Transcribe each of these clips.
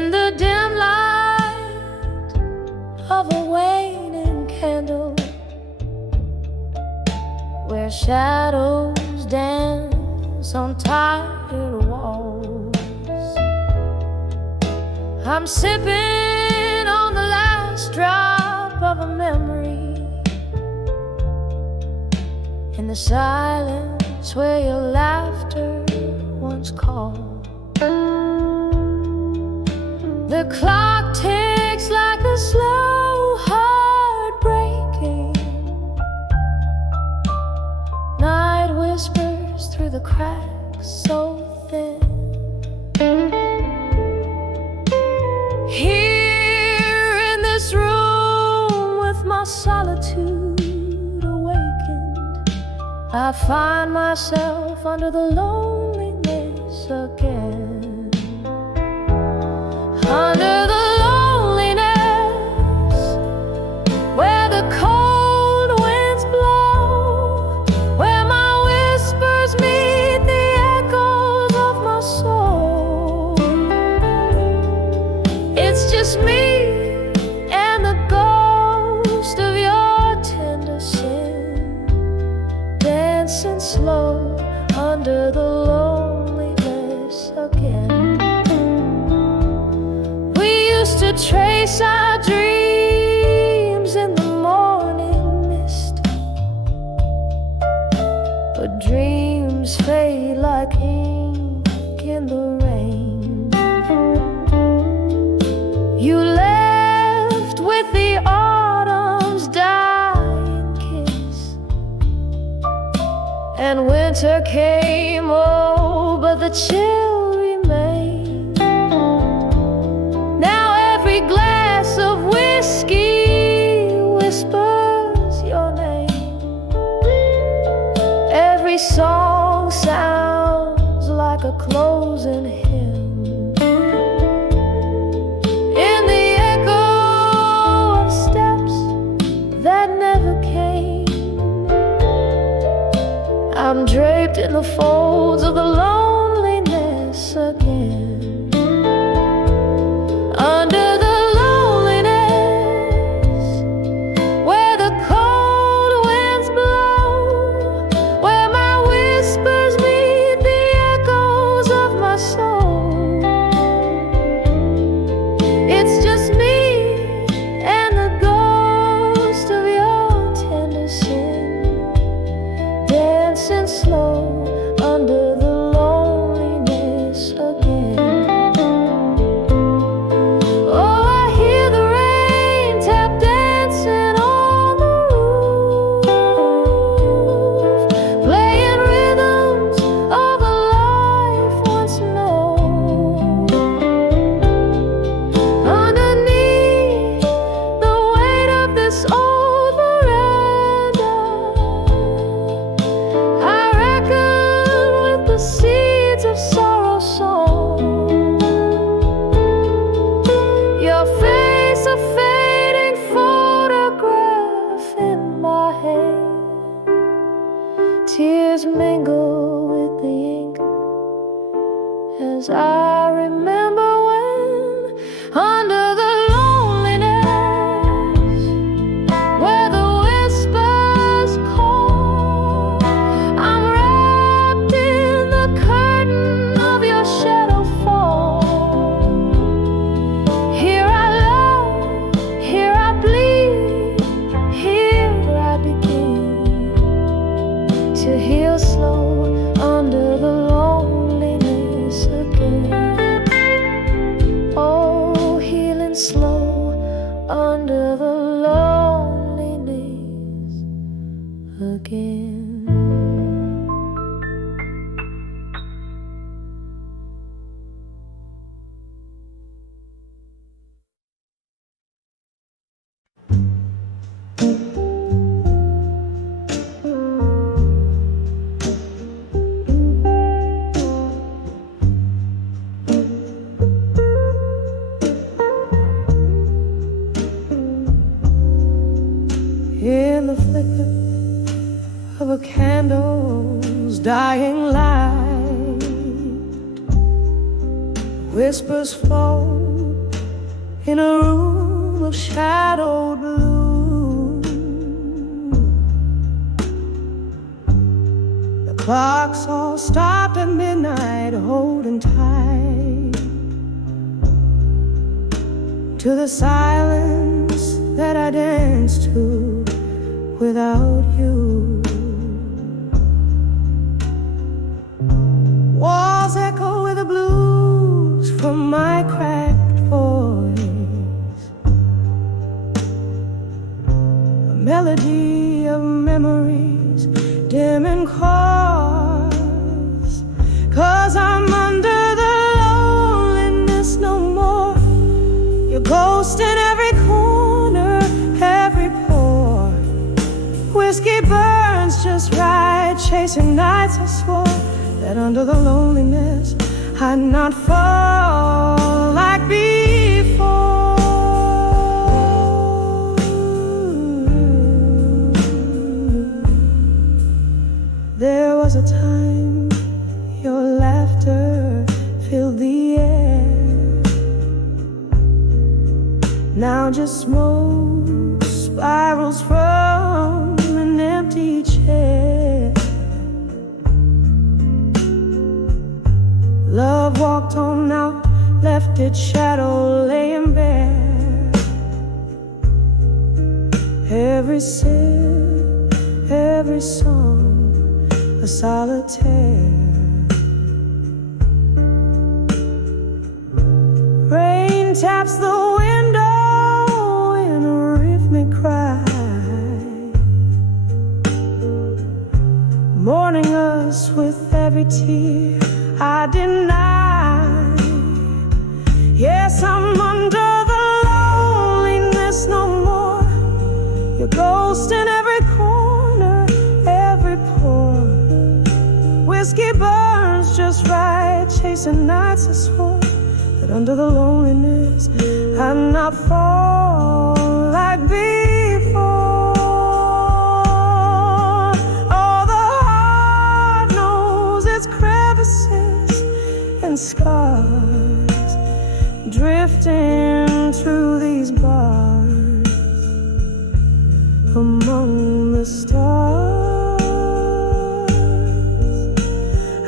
In the dim light of a waning candle, where shadows dance on tired walls, I'm sipping on the last drop of a memory, in the silence where your laughter once called. The clock ticks like a slow heartbreaking. Night whispers through the cracks so thin. Here in this room with my solitude awakened, I find myself under the loneliness again. Under the loneliness, where the cold winds blow, where my whispers meet the echoes of my soul. It's just me and the ghost of your tender sin, dancing slow under the loneliness again. To trace our dreams in the morning mist, but dreams fade like ink in the rain. You left with the autumn's dying kiss, and winter came, oh, but the chill remained. Glass of whiskey whispers your name. Every song sounds like a closing hymn. In the echo of steps that never came, I'm draped in the folds of the loneliness again. Under the tears mingle with the ink as I remember when, under the loneliness, where the whispers call, I'm wrapped in the curtain of your shadow fall. Here I love, here I bleed, here I begin to heal slow under the loneliness again. Oh, healing slow under the loneliness again. In the flicker of a candle's dying light, whispers float in a room of shadowed blue. The clocks all stopped at midnight, holding tight to the silence that I danced to without you. Walls echo with the blues from my cracked voice, a melody of memories dim and coarse. 'Cause I'm under the loneliness no more. Your ghost in every corner, every pore. Whiskey burns just right, chasing nights I swore that under the loneliness I'd not fall like before. There was a time your laughter filled the air. Now just smoke spirals from an empty chair. Love walked on out, left its shadow laying bare. Every sip, every song, a solitaire. Rain taps the window in a rhythmic cry, mourning us with every tear I deny. Yes, I'm under the loneliness no more. Your ghost in every corner, every pore. Whiskey burns just right, chasing nights I swore that under the loneliness I'd not fall like before. Oh, the heart knows its crevices and scars, drifting through these bars among the stars.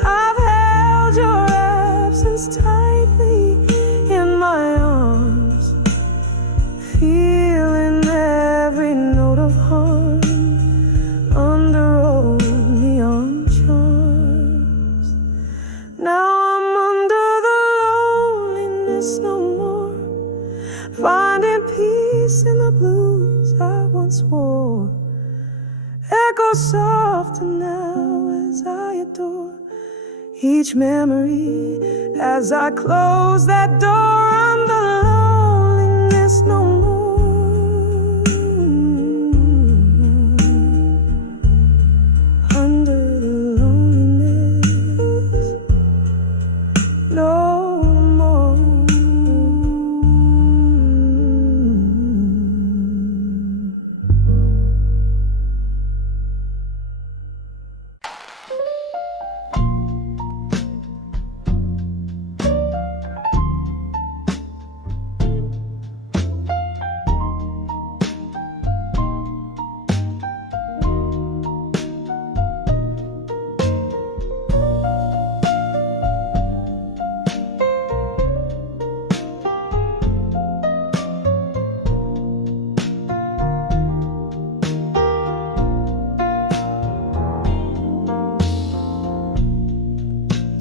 I've held your absence tightly in my arms, feeling every note of harm under old neon charms. Now I'm under the loneliness no more, finding peace in the blues I once wore. Echo softer now as I adore each memory as I close that door. Under loneliness no more, under the loneliness no more.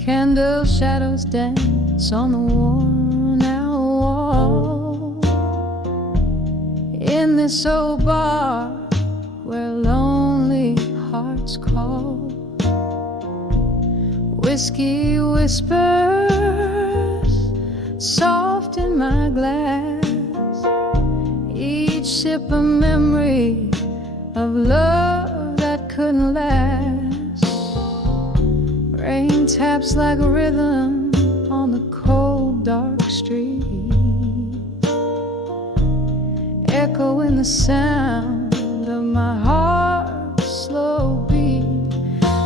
Candle shadows dance on the worn-out wall in this old bar where lonely hearts call. Whiskey whispers soft in my glass, each sip a memory of love that couldn't last. Rain taps like a rhythm on the cold, dark street, echoing the sound of my heart's slow beat.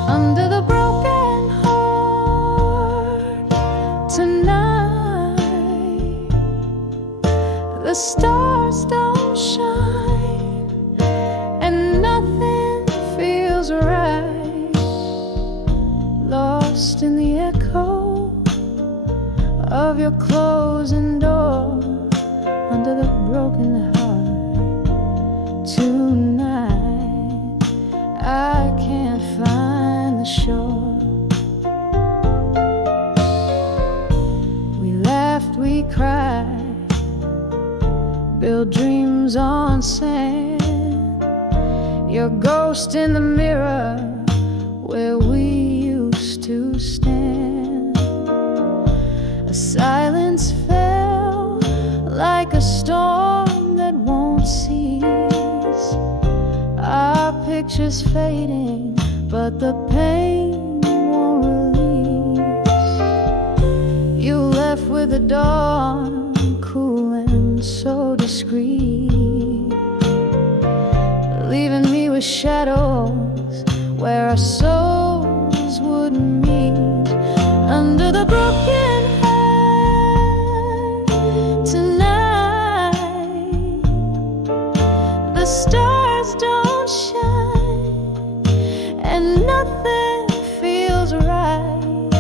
Under the broken heart tonight, The stars don't shine, and nothing feels right. Lost in the echo of your closing door, under the broken heart. Tonight I can't find the shore. We laughed, we cried, build dreams on sand. Your ghost in the mirror where we used to stand. A silence fell like a storm that won't cease. Our pictures fading, but the pain won't release. You left with the dawn, cool and so discreet, leaving me with shadows where our souls wouldn't meet. Under the broken heart tonight, the stars don't shine, and nothing feels right.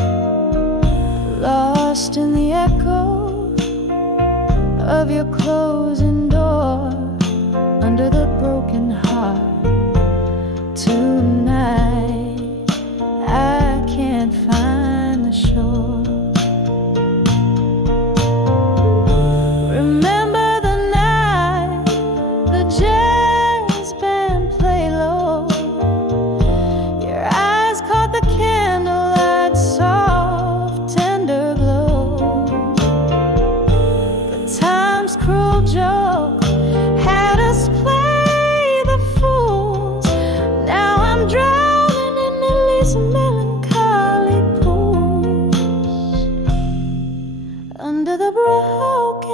Lost in the echo of your closing door, under the broken heart. Tonight I can't find the shore. Remember the night the jazz band played low. Your eyes caught the candlelight, soft, tender glow. The time's cruel joke had us play the fools. Now I'm drowning in these melancholy pools. Under the broken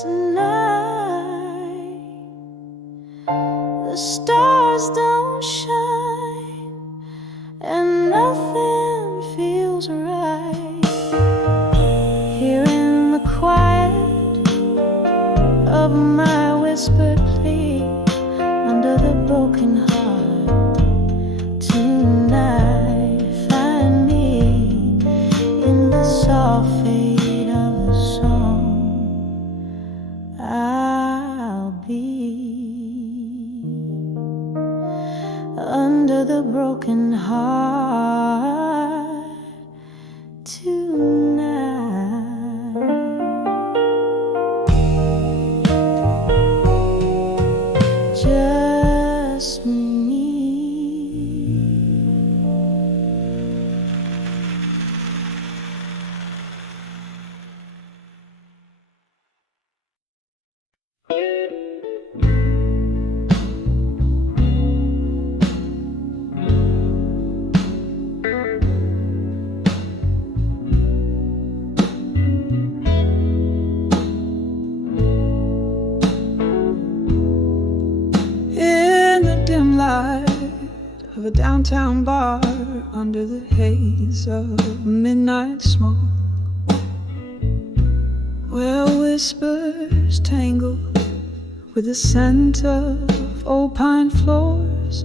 tonight, the stars don't shine, and nothing feels right. Here in the quiet of my whispered plea, under the broken heart. Tonight find me in the soft fade of a song. I'll be under the broken heart tonight. Just me. Of a downtown bar, under the haze of midnight smoke, where whispers tangle with the scent of old pine floors,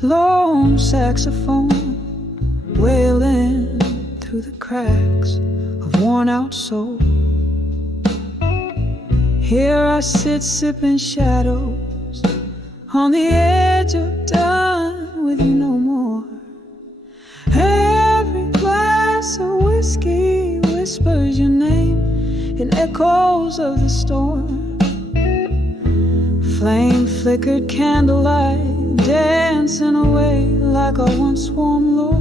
lone saxophone wailing through the cracks of worn out soul. Here I sit sipping shadows on the edge of done with you no more. Every glass of whiskey whispers your name in echoes of the storm. Flame flickered candlelight dancing away like a once warm lure.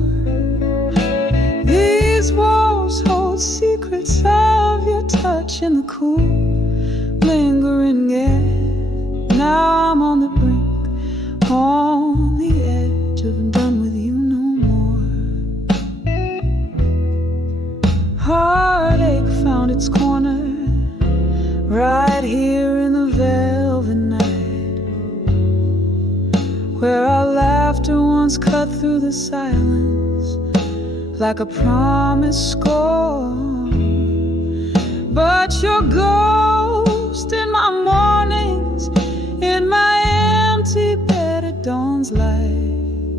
These walls hold secrets of your touch in the cool, lingering air. Now I'm on the brink, on the edge of done with you no more. Heartache found its corner right here in the velvet night, where our laughter once cut through the silence like a promised score. but your ghost in my mornings, in my empty bed at dawn's light,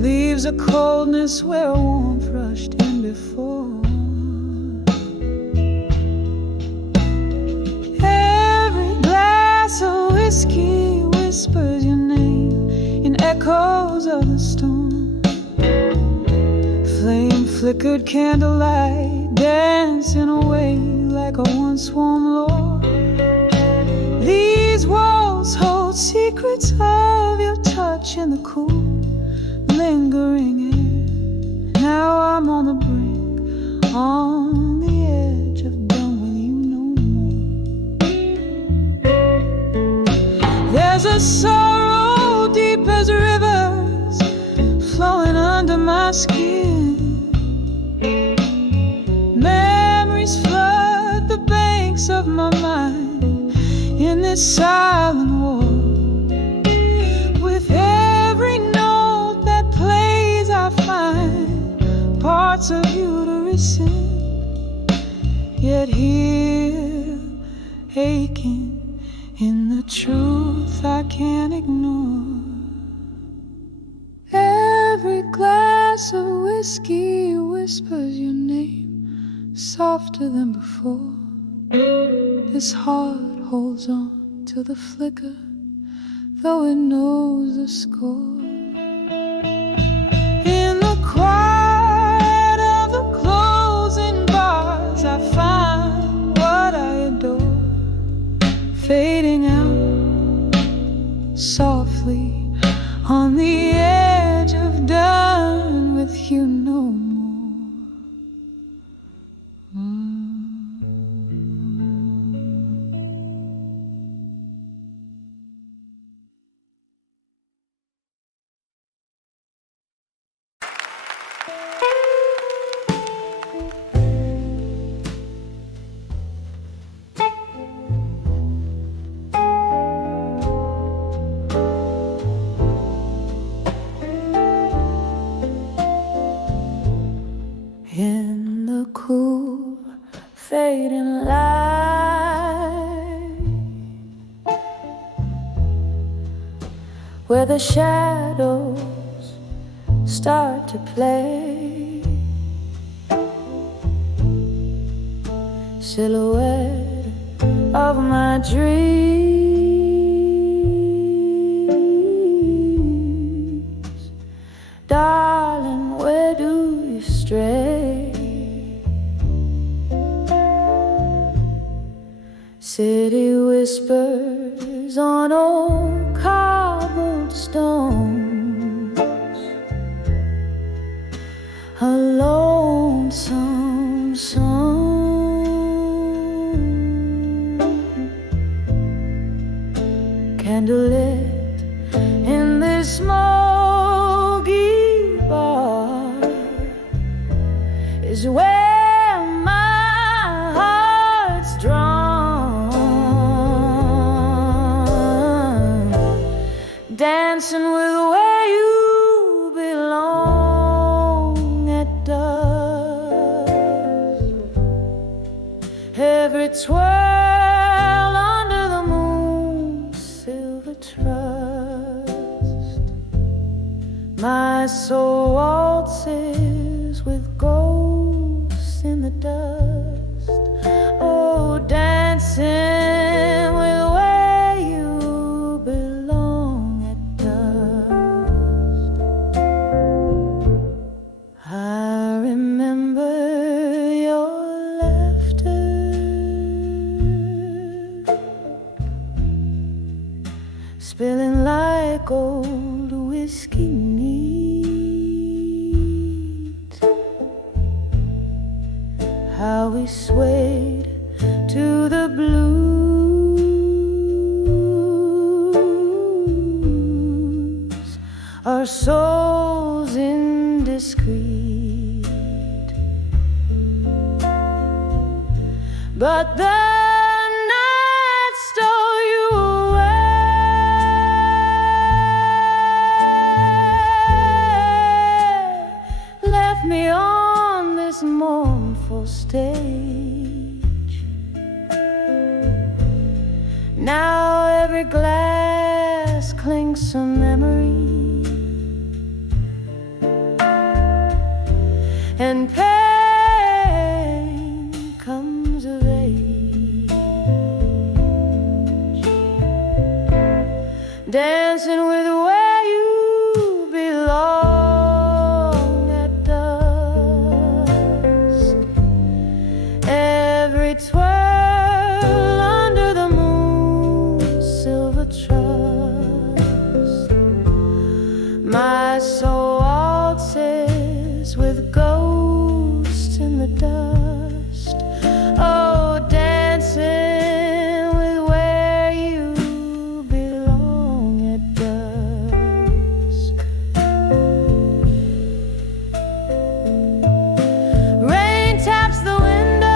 leaves a coldness where warmth rushed in before. Every glass of whiskey whispers your name in echoes of the storm. Flame flickered candlelight dancing away like a once warm lore. These walls hold secrets of your touch in the cool, lingering air. Now I'm on the brink, on the edge of done with you no more. There's a sorrow deep as rivers flowing under my skin. Memories flood the banks of my mind in this silent war. With every note that plays I find parts of you to rescind, yet here aching in the truth I can't ignore. Every glass of whiskey whispers your name softer than before. This heart holds on to the flicker, though it knows the score. In the quiet of the closing bars, I find what I adore, fading out softly on the edge of done with you no more. In the cool, fading light, where the shadows start to play, silhouette of my dreams, darling, where do you stray? City whispers on old cobbled stones, a lonesome song, candlelit in this smoky bar is where my heart's drawn, dancing with where you belong at dusk. Every twirl under the moon's silver trust, my soul waltzes with ghosts in the dust. Oh, dancing with where you belong at dusk. I remember your laughter, spilling like old whiskey neat. How we swayed to the blues, our souls indiscreet. But the night stole you away, left me on this mournful stage. Now every glass clinks a memory, and pain comes of age, dancing with where you belong at dusk. Every twirl under the moon's silver trust, my soul waltzes with ghosts in the dust. Oh, dancing with where you belong at dusk. Rain taps the window,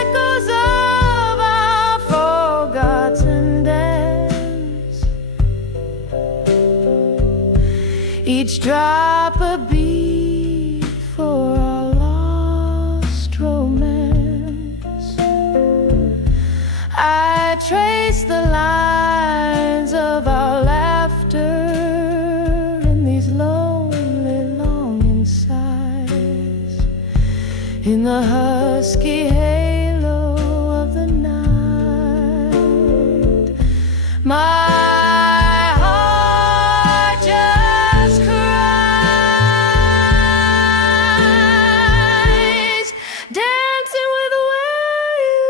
echoes of our forgotten dance. Each drop a beat for our lost romance. I trace the lines of our laughter in these lonely longing sighs, in the husky halo of the night. My heart just cries, dancing with where you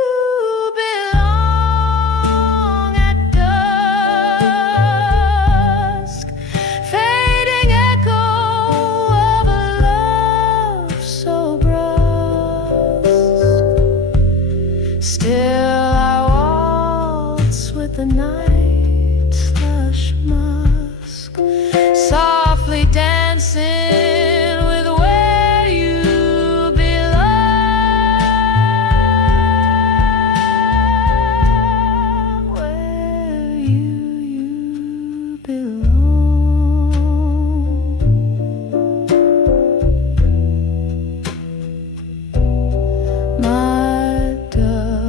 belong at dusk. Fading echo of a love so brusque. Still I waltz with the night's lush musk, softly dancing with where you belong, where you belong. My dove.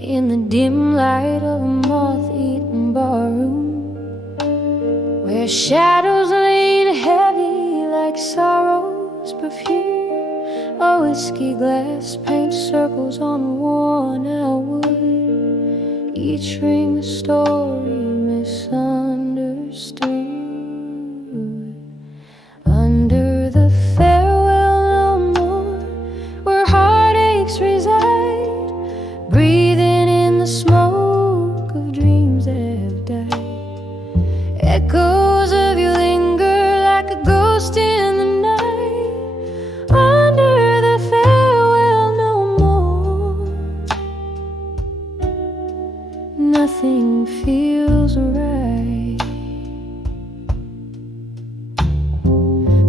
In the dim light of a moth-eaten barroom, where shadows lean heavy like sorrow's perfume, a whiskey glass paints circles on worn-out wood, each ring a story misunderstood. Under the farewell no more, where heartaches reside, breathing in the smoke of dreams that have died. Echoes of you linger like a ghost in the night. Under the farewell no more, nothing feels right.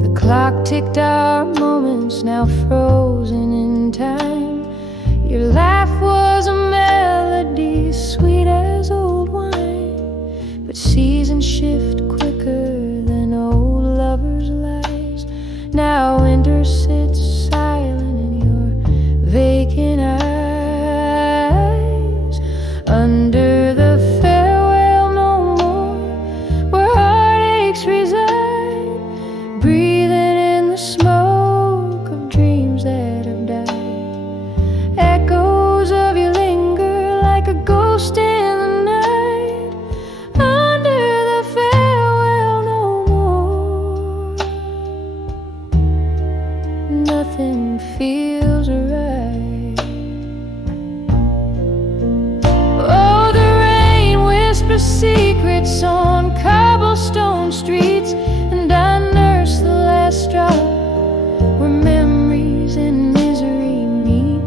The clock ticked our moments, now frozen in time. Your laugh was a melody sweet as old wine, but seasons shift quicker than old lovers' lies. Now winter sits silent in your vacant eyes. Under the farewell no more, where heartaches reside, breathing in the smoke of dreams that have died. Echoes of you linger like a ghost in the night. Under the farewell no more, nothing feels right. Oh, the rain whispers secrets on cobblestone streets, and I nurse the last drop where memories and misery meet.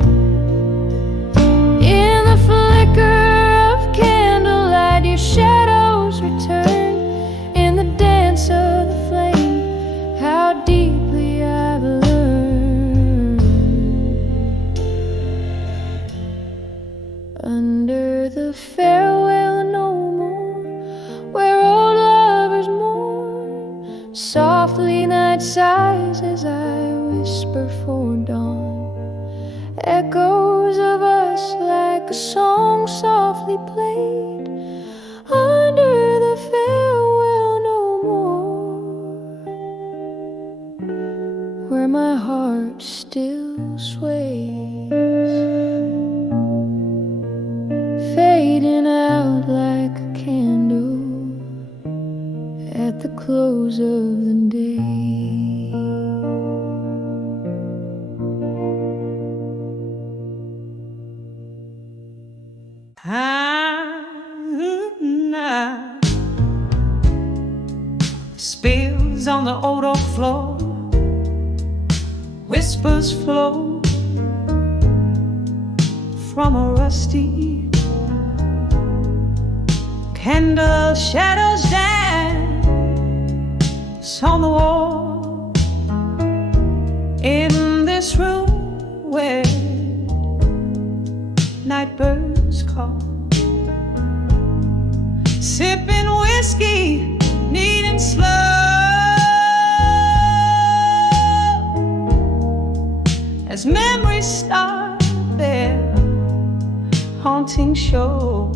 whisper for dawn, echoes of us like a song softly played under the farewell no more, where my heart still sways, fading out like a candle at the close of the day. Spills on the old oak floor, whispers flow from a rusty candle, shadows dance on the wall in this room where night birds call, sipping whiskey, needing slow, as memories start their haunting show.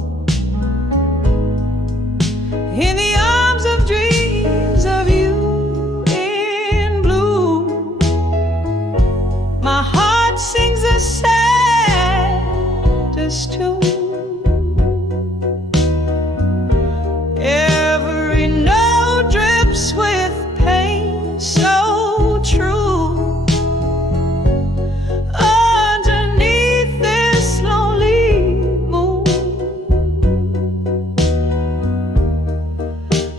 In the arms of dreams of you in blue, my heart sings the saddest tune. Every note drips with pain so true. Underneath this lonely moon,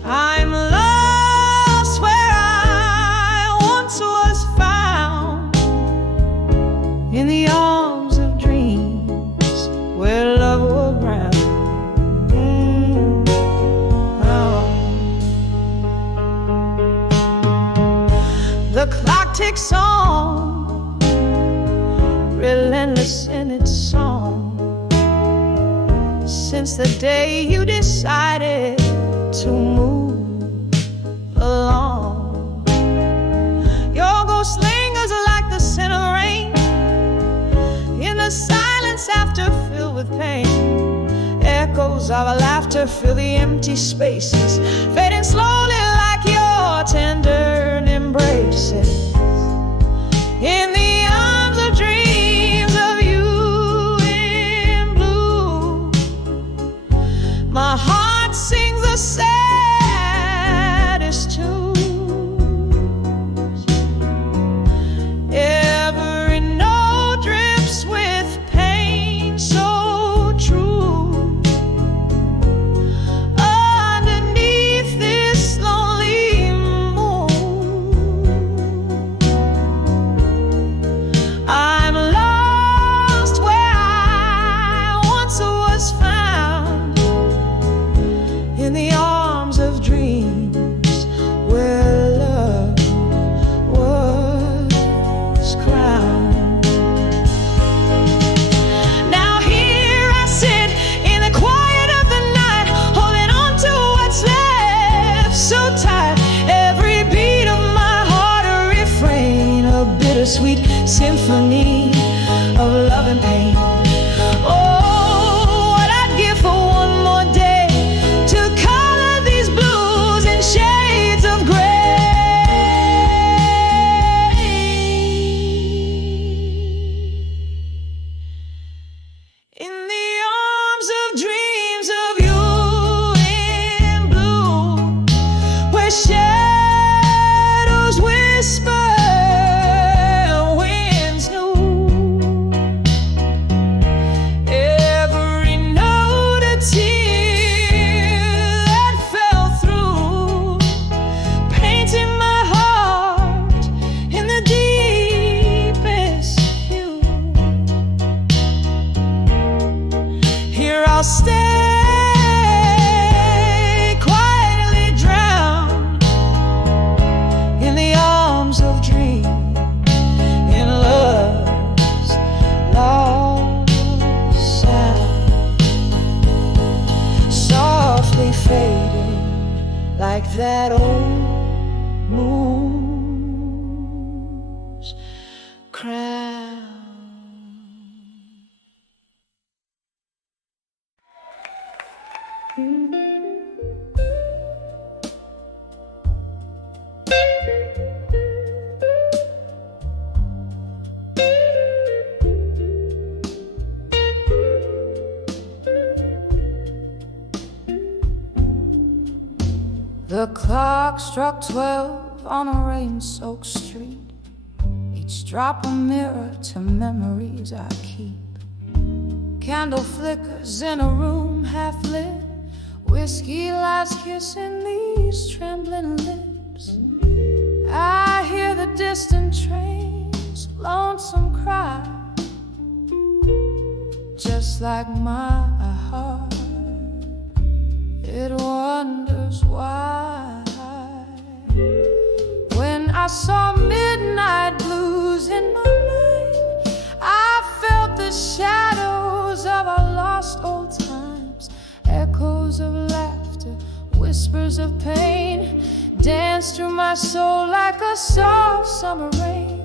I'm lost where I once was found, in the arms of dreams where love will ground. The clock ticks on, relentless in its song, since the day you decided to move along. Your ghost lingers like the scent of rain in the silence after filled with pain. Echoes of our laughter fill the empty spaces, fading slowly like your tender embraces. In the arms of dreams of you in blue, my heart sings the saddest tunes. Every note drips with pain so true. Underneath this lonely moon, I'm lost where I once was found, in the arms of dreams where love was crowned. Now here I sit in the quiet of the night, holding on to what's left so tight. Every beat of my heart a refrain, a bittersweet symphony of love and pain. Oh, what I'd give for one more day to color these blues in shades of gray. In the arms of dreams of you in blue, where shadows whisper, winds new. crown. The clock struck 12 on a rain-soaked street. Each drop a mirror to memories I keep. Candle flickers in a room half lit. Whiskey lies kissing these trembling lips. I hear the distant trains, lonesome cry, just like my heart. It wonders why. When I saw midnight blues in my mind, I felt the shadows of our lost old times. Echoes of laughter, whispers of pain, dance through my soul like a soft summer rain.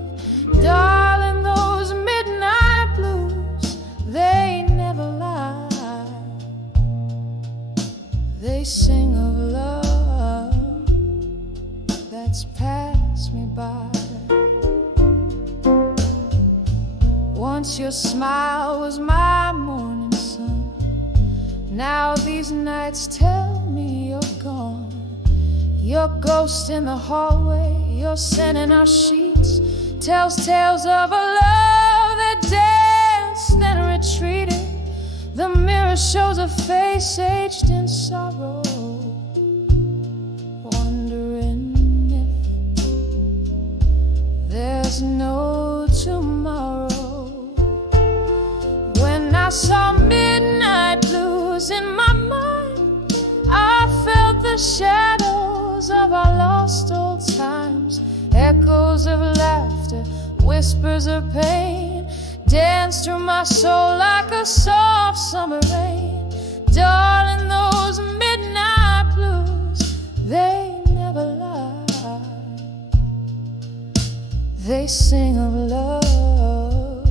Darling, those midnight blues, they never lie. They sing of love that's passed me by. Once your smile was my morning sun. Now these nights tell me you're gone. Your ghost in the hallway, your scent in our sheets, tells tales of a love that danced and retreated. The mirror shows a face aged in sorrow, wondering if there's no tomorrow. When I saw midnight blues in my mind, I felt the shadows of our lost old times. Echoes of laughter, whispers of pain, dance through my soul like a soft summer rain. Darling, those midnight blues, they never lie. They sing of love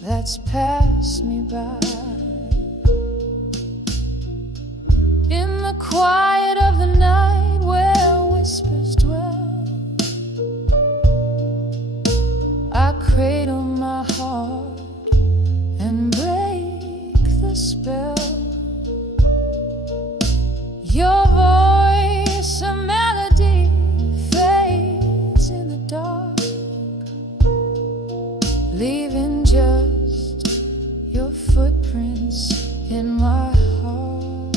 that's passed me by. In the quiet of the night where whispers dwell, I cradle my heart and break the spell. Your voice, a melody, fades in the dark, leaving just your footprints in my heart.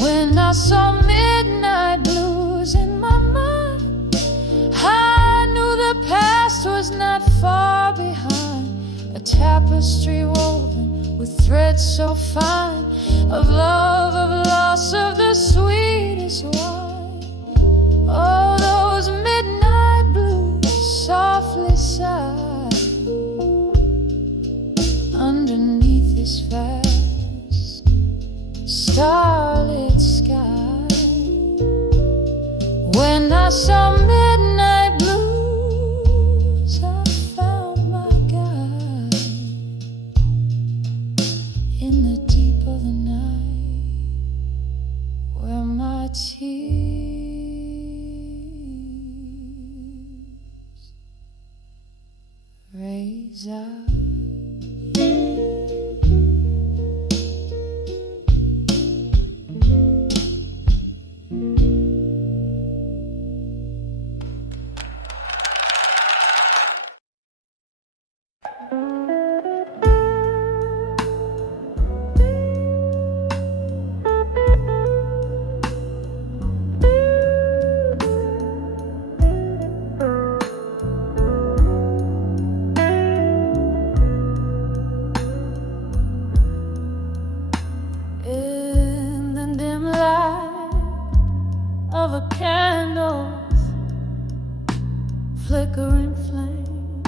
When I saw midnight blues in my mind, I knew the past was not far behind. A tapestry woven with threads so fine, of love, of loss, of the sweetest wine. Oh, those midnight blues softly sigh underneath this vast starlit sky. When I saw midnight blues, I found my guide in the deep of the night, where my tears raise up. In the dim light of a candle's flickering flame,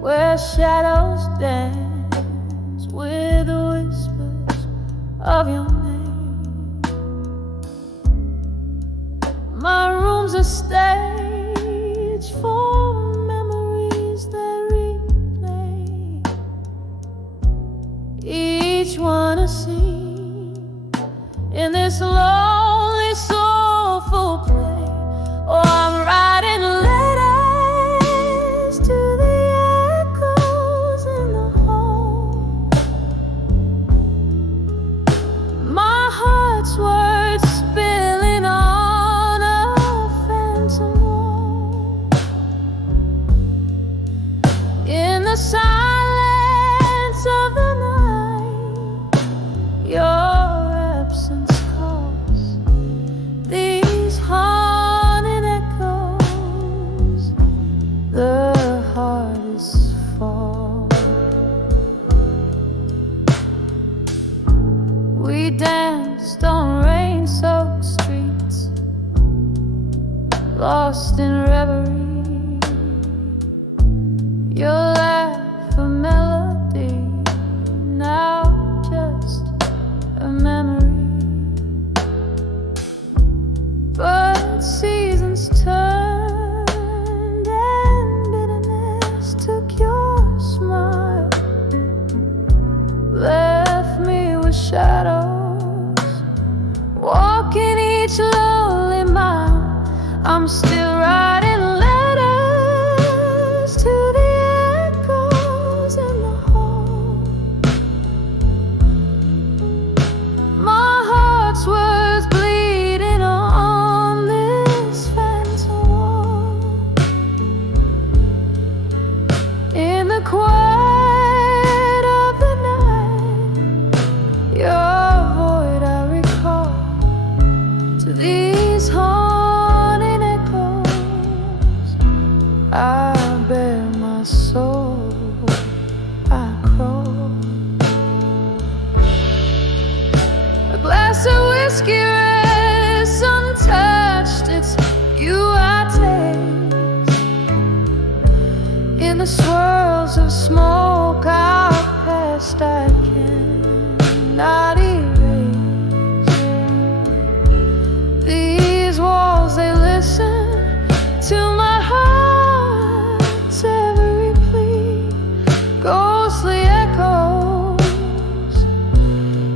where shadows dance with the whispers of your name. My room's a stage lost in reverie, your laugh a melody, now just a memory. But seasons turned and bitterness took your smile, left me with shadows, walking each lonely mile. I'm still writing letters to the echoes in the hall. My heart's words bleeding on this phantom wall. In the quiet of the night, your void I recall to these haunting echoes. I bare my soul, I crawl. A glass of whiskey rests untouched, it's you I taste. In the swirls of smoke our past I cannot erase. These walls, they listen to my heart's every plea. Ghostly echoes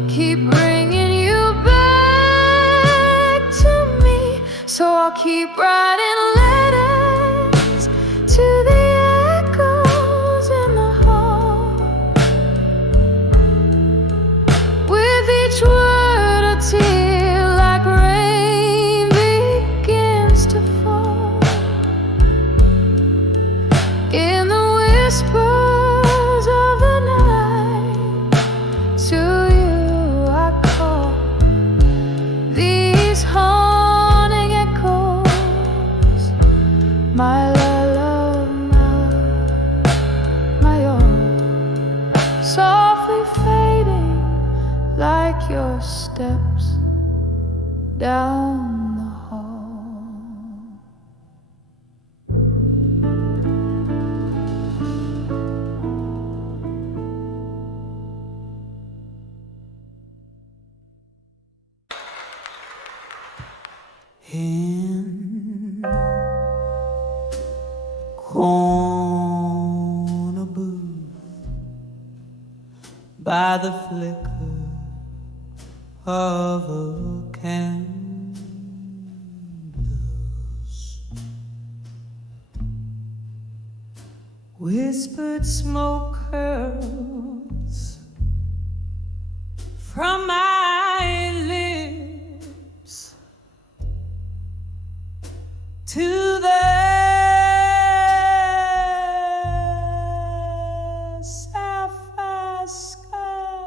keep bringing you back to me. So I'll keep writing letters to the echoes in the hall. With each word a tear like rain begins to fall. In the whispers of the night, to you I call. These haunting echoes, my love, my own, softly fading like your steps down the hall. In corner booth by the flicker of a candles, whispered smoke curls from my lips to the sapphire sky.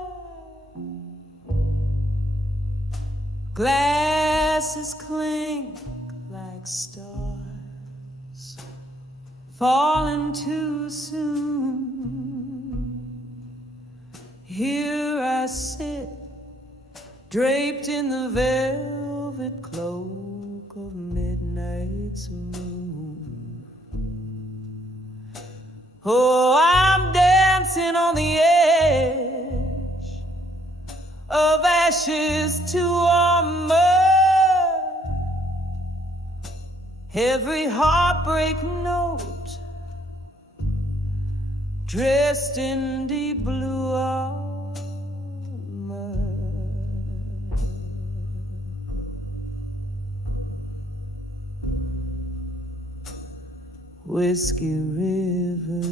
Glasses clink like stars falling too soon. Here I sit, draped in the velvet cloak of midnight's moon. Oh, I'm dancing on the edge of ashes to armor. Every heartbreak note dressed in deep blue armor. Whiskey rivers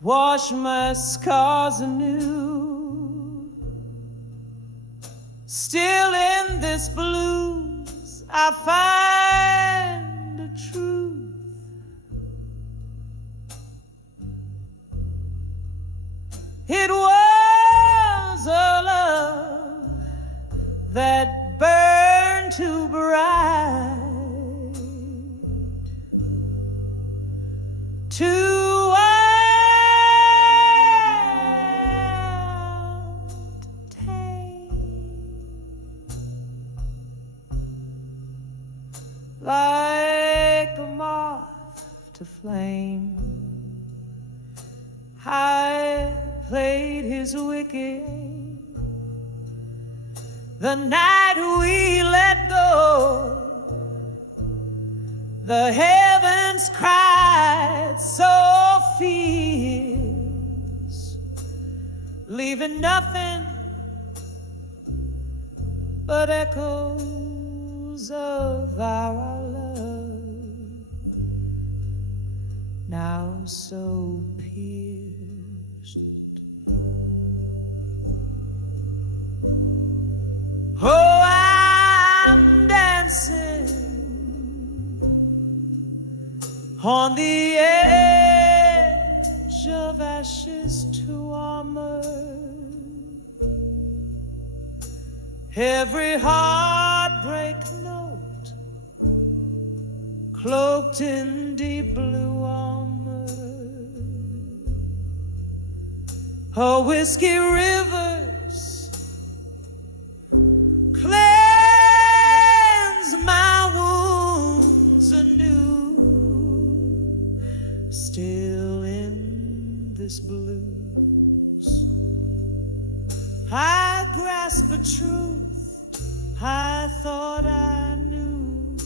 wash my scars anew. Still in this blues I find a truth. It was a love that burned too bright too wild to tame. like a moth to flame. I played his wicked the night we let go. The heavens cried so fierce, leaving nothing but echoes of our love, now so pierced. Oh, I'm dancing on the edge of ashes to armor. Every heartbreak note cloaked in deep blue armor. Her whiskey rivers cleanse my wounds anew. Still in this blues, I grasp a truth I thought I knew.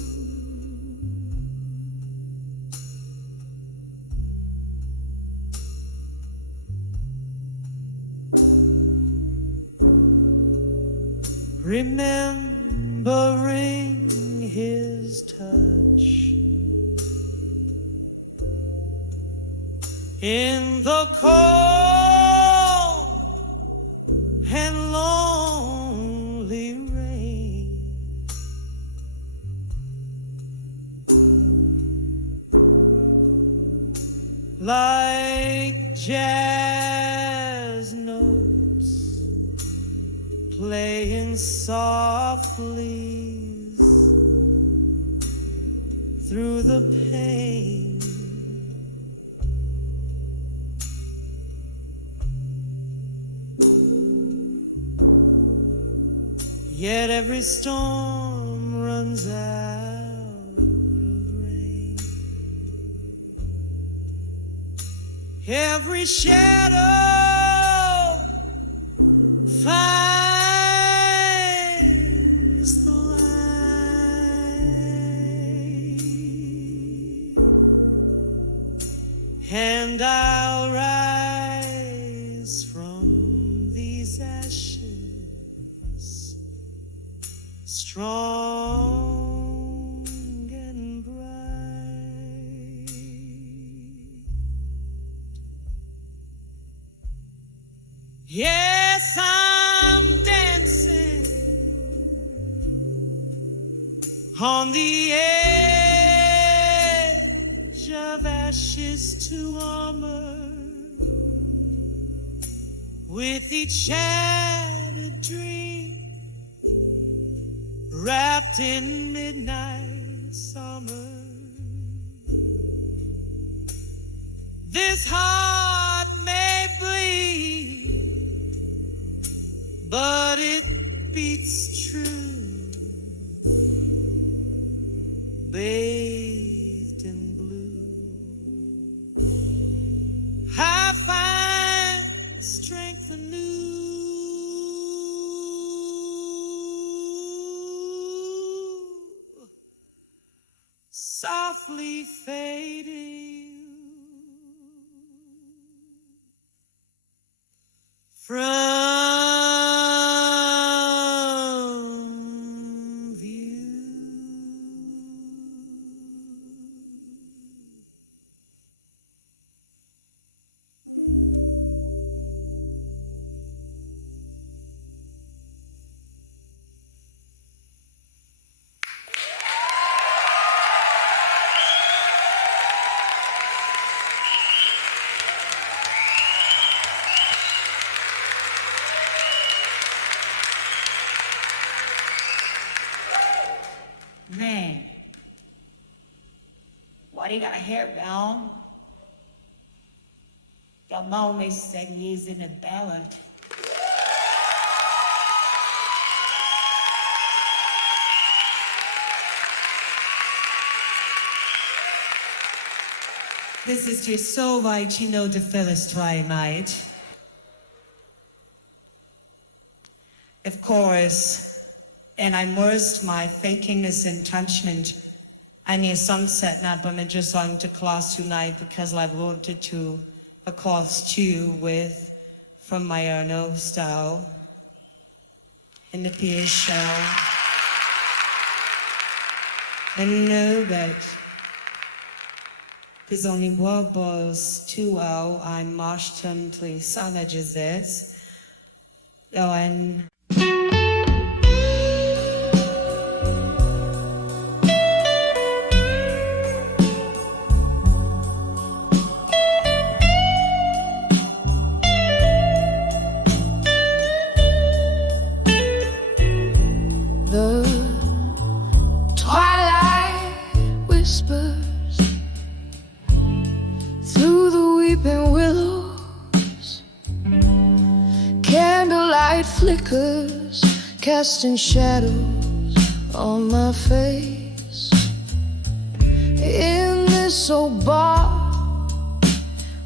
Remembering his touch in the cold and lonely rain, like jazz notes playing softly through the pain. Yet every storm runs out of rain. Every shadow finds the light, and I'll rise from these ashes strong and bright. Yes, I'm dancing on the edge of ashes to armor, with each shattered dream wrapped in midnight summer. This heart may bleed, but it beats true, bathed in blue. I find strength anew, softly fading from view. Man, why do you got a hair down? Your mommy said he's in a ballad. This is just so right, you know, the fellas try, mate. Of course, and I immersed my faking is intention and your sunset not but me just on to class tonight because I wanted to a class too with from my own style in the peer show. And know that there's only one boss too well. I marched him to savage as this. Oh, and The twilight whispers through the weeping willows. Candlelight flickers, casting shadows on my face. In this old bar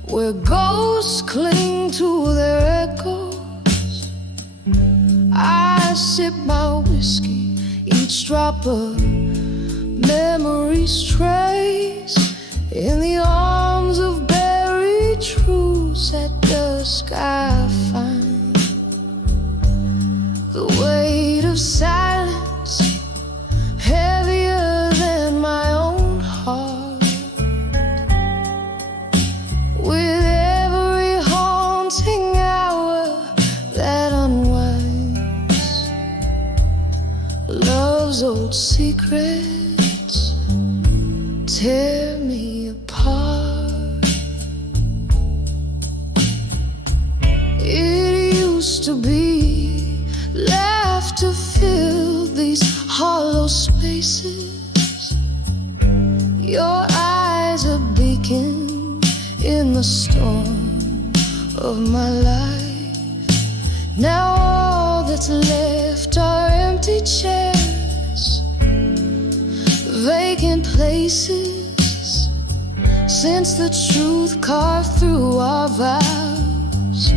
where ghosts cling to their echoes, I sip my whiskey, each drop of memories trace in the arms of buried truths. At dusk I find the weight of silence heavier than my own heart. With every haunting hour that unwinds love's old secrets tear me apart. It used to be laughter filled these hollow spaces. Your eyes a beacon in the storm of my life. Now all that's left are empty chairs, vacant places, since the truth carved through our vows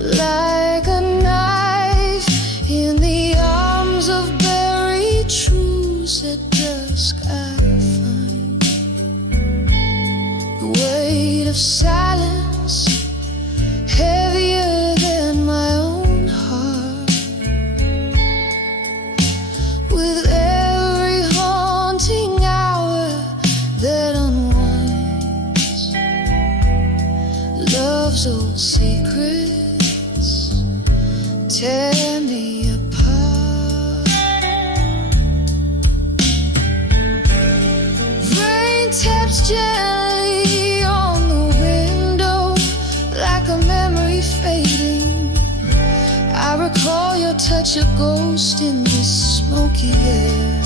like a knife in the arms of buried truths. At dusk I find the weight of silence heavier than my own heart. With every haunting hour that unwinds love's old secrets tear me apart. Rain taps gently on the window like a memory fading. I recall your touch, a ghost in this smoky air.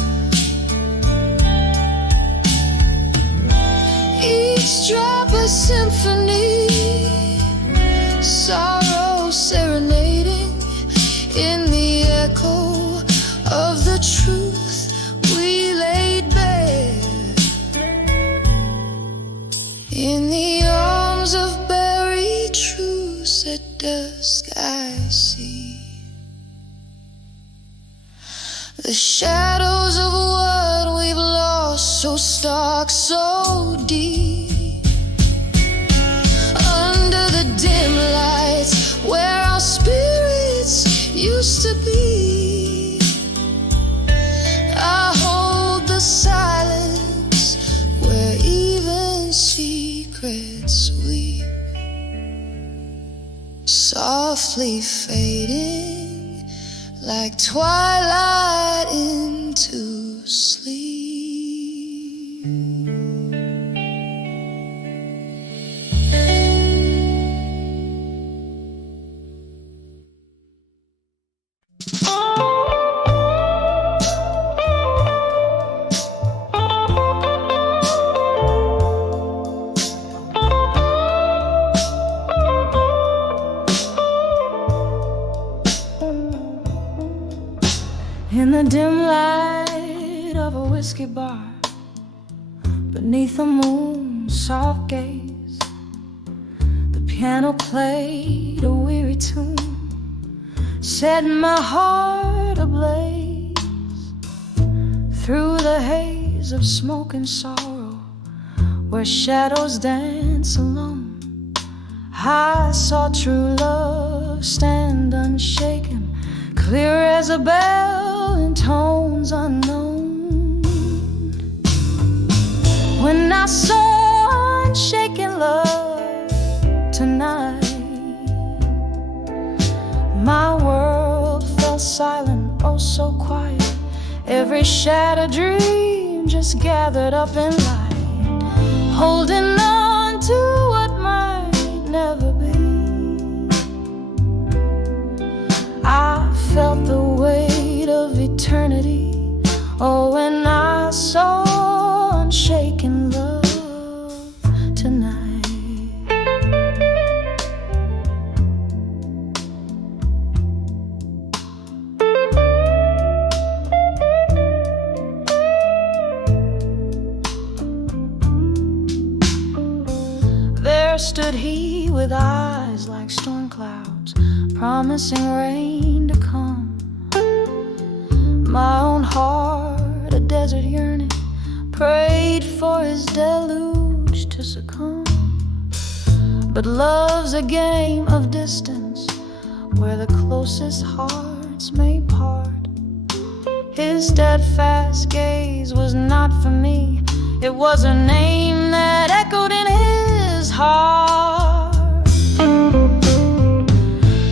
Each drop a symphony, sorrow serenading in the echo of the truth we laid bare. In the arms of buried truths at dusk I see the shadows of what we've lost, so stark, so deep. Under the dim lights where our spirits used to be, I hold the silence where even secrets weep, softly fading like twilight into sleep. In the dim light of a whiskey bar, Beneath the moon's soft gaze, the piano played a weary tune, setting my heart ablaze. Through the haze of smoke and sorrow, where shadows dance alone, I saw true love stand unshaken, clear as a bell in tones unknown. When I saw unshaken love tonight, my world fell silent, oh so quiet. Every shattered dream just gathered up in light, holding on to what might never be. I felt the weight of eternity, oh, when I saw unshaken love tonight. There stood he with eyes like storm clouds, promising rain to come. My own heart, a desert yearning, prayed for his deluge to succumb. But love's a game of distance, where the closest hearts may part. His steadfast gaze was not for me, it was a name that echoed in his heart.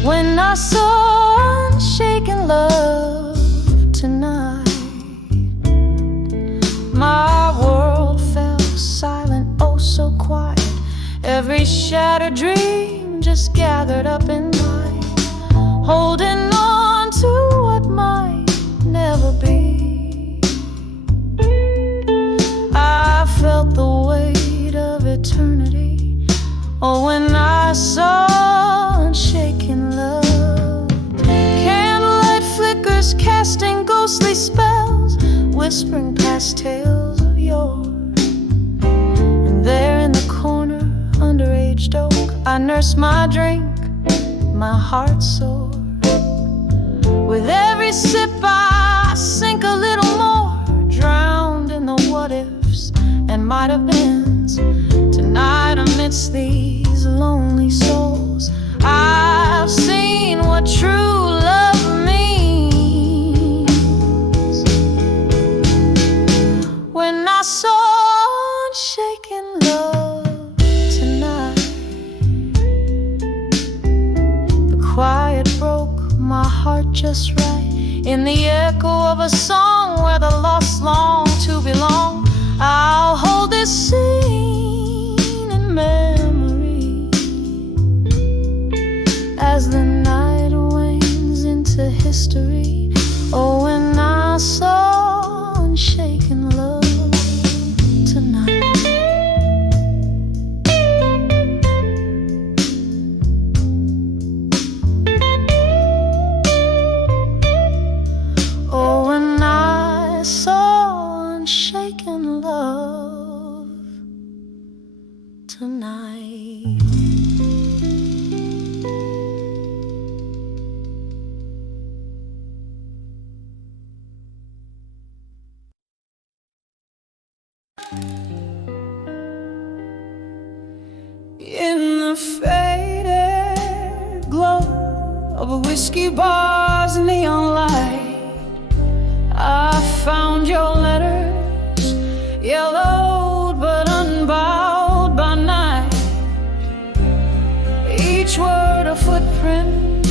When I saw unshaken love tonight, my world fell silent, oh so quiet. Every shattered dream just gathered up in light, holding on to what might never be. I felt the weight of eternity, oh, when I saw unshaken love. Candlelight flickers casting ghostly spells, whispering past tales of yore. And there in the corner, under aged oak, I nurse my drink, my heart sore. With every sip I sink a little more, drowned in the what-ifs and might-have-beens. Tonight amidst these lonely souls, I've seen what true love means. When I saw unshaken love tonight, the quiet broke my heart just right, in the echo of a song where the lost long to belong. I'll hold this scene in memory as the night wanes into history. Oh, when I saw unshaken love tonight. Oh, when I saw unshaken love tonight. In the faded glow of a whiskey bar's neon light, I found your letters, yellowed but unbowed by night. Each word a footprint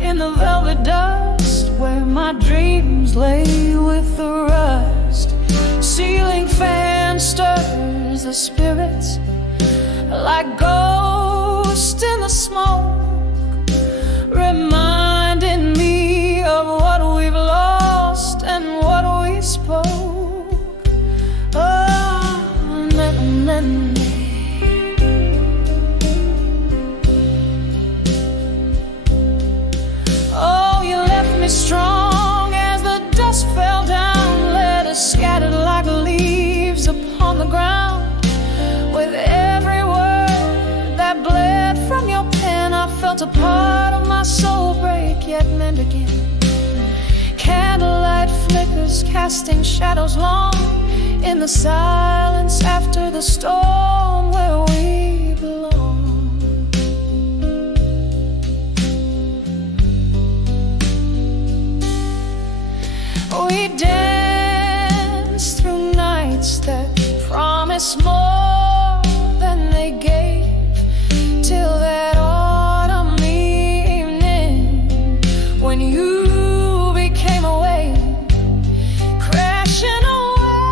in the velvet dust, where my dreams lay with the rust. Ceiling fan stirs the spirits like ghosts in the smoke, reminding me of what we've lost and what we spoke. Oh, oh, you left me strong as the dust fell down, let us scattered like leaves upon on the ground. With every word that bled from your pen, I felt a part of my soul break, yet mend again. Candlelight flickers, casting shadows long in the silence after the storm, where we belong. We dance through nights that promise more than they gave, till that autumn evening when you became a wave, crashing away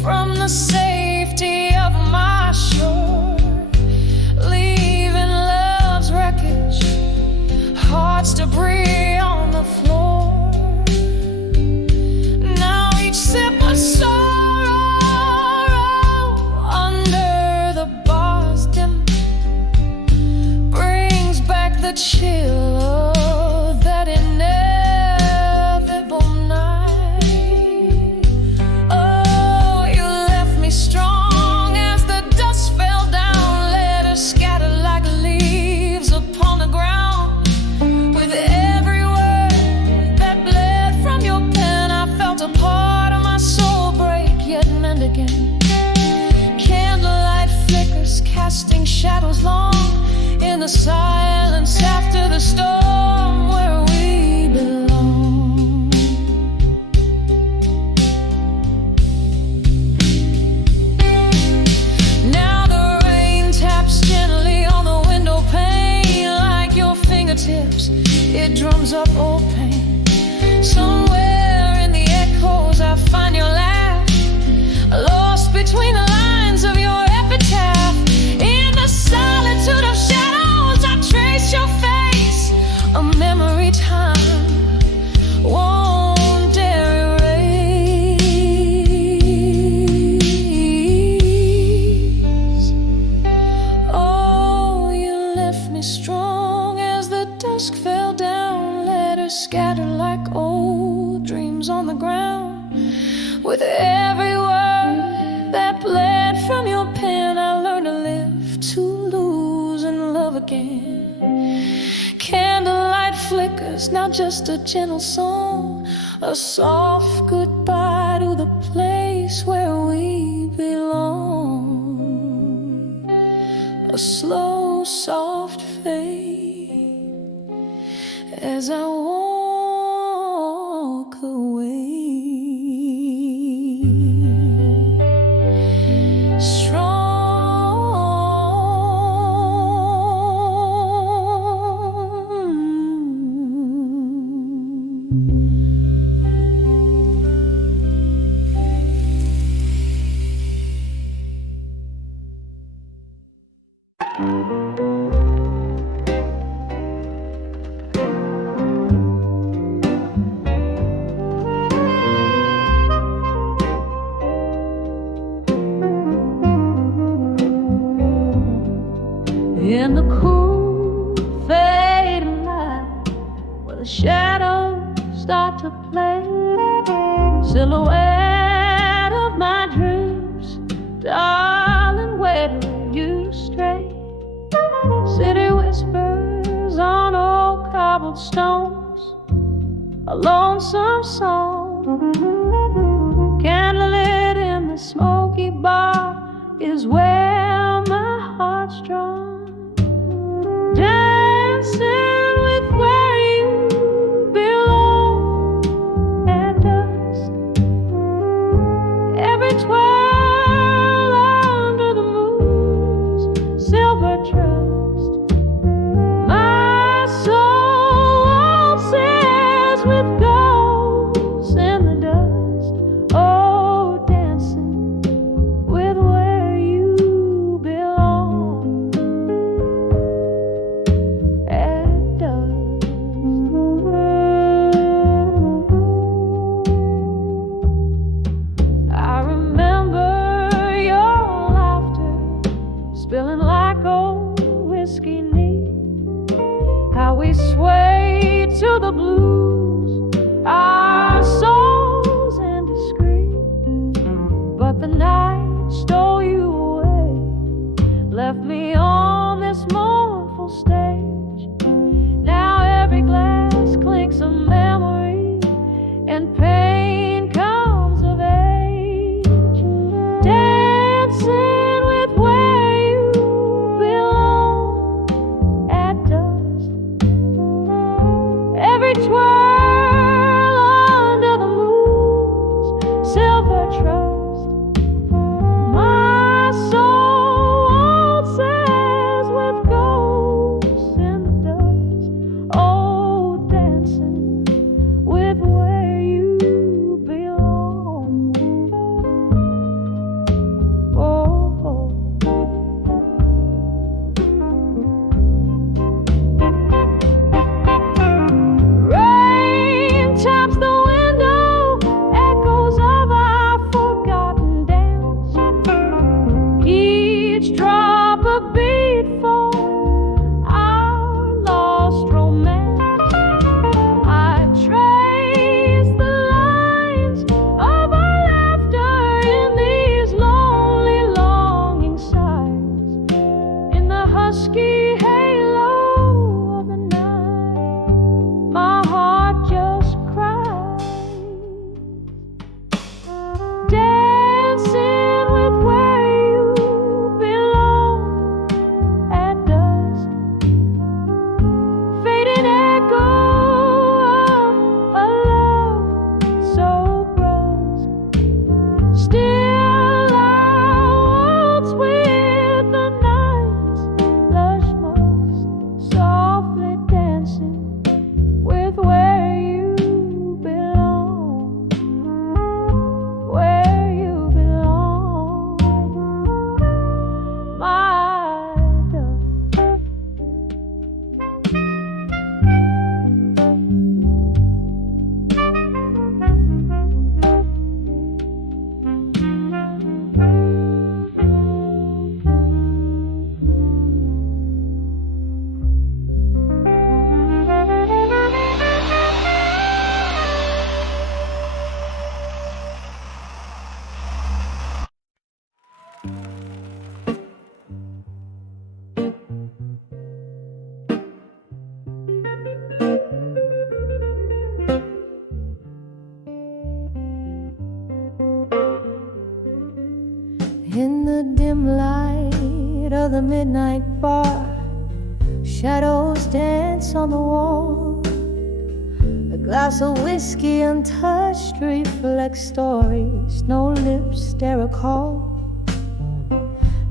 from the safety of my shore, leaving love's wreckage, heart's debris on the floor. Now each sip of sorrow under the bars dim brings back the chill of that inevitable night. Oh, you left me strong as the dust fell down, letters scattered like leaves upon the ground. With every word that bled from your pen, I felt a part of my soul break, yet mend again. Candlelight flickers, casting shadows long in the silence after the storm, where we belong. Now the rain taps gently on the window pane, like your fingertips, it drums up old pain. Somewhere in the echoes I find your laugh, lost between the lines of your epitaph. In the solitude of shadows I trace your face, a memory time won't dare erase. Oh, you left me strong as the dusk fell down, letters scattered like old dreams on the ground. With every word that bled from your pen, I learned to live, to lose, and love again. Candlelight flickers, now just a gentle song, a soft goodbye to the place where we belong. A slow, soft fade as I walk away. In the cool, fading light, where the shadows start to play, silhouette of my dreams, darling, where do you stray? City whispers on old cobblestones, a lonesome song, candlelit in the smoky bar is where my heart's drawn. Dancing with where you belong at dusk. Every twirl under the moon's silver trust. My soul waltzes with ghosts in the dust. Oh, dancing with where you belong at dusk. I remember your laughter spilling like old whiskey neat, how we swayed to the blues, our souls indiscreet, but the night stole you away, left me on this mournful stage. Now every glass clinks a memory, and pain comes of age. Dancing with where you belong at dusk. Every twirl under the moon's silver trust. My soul waltzes with ghosts in the dust. Oh, dancing with where you belong. Oh, oh. Rain taps the window, echoes of our forgotten dance. Each drop a beat for our lost romance. I trace the lines of our laughter in these lonely longing sighs, in the husky halo of the night. My heart just cries, dancing with where you belong at dusk. Fading echo of a love so brusque. Still I waltz with the night's lush musk, softly dancing with where you belong, where you belong, my dove. In the dim light of the midnight bar, shadows dance on the wall. A glass of whiskey untouched reflects stories no lips dare recall.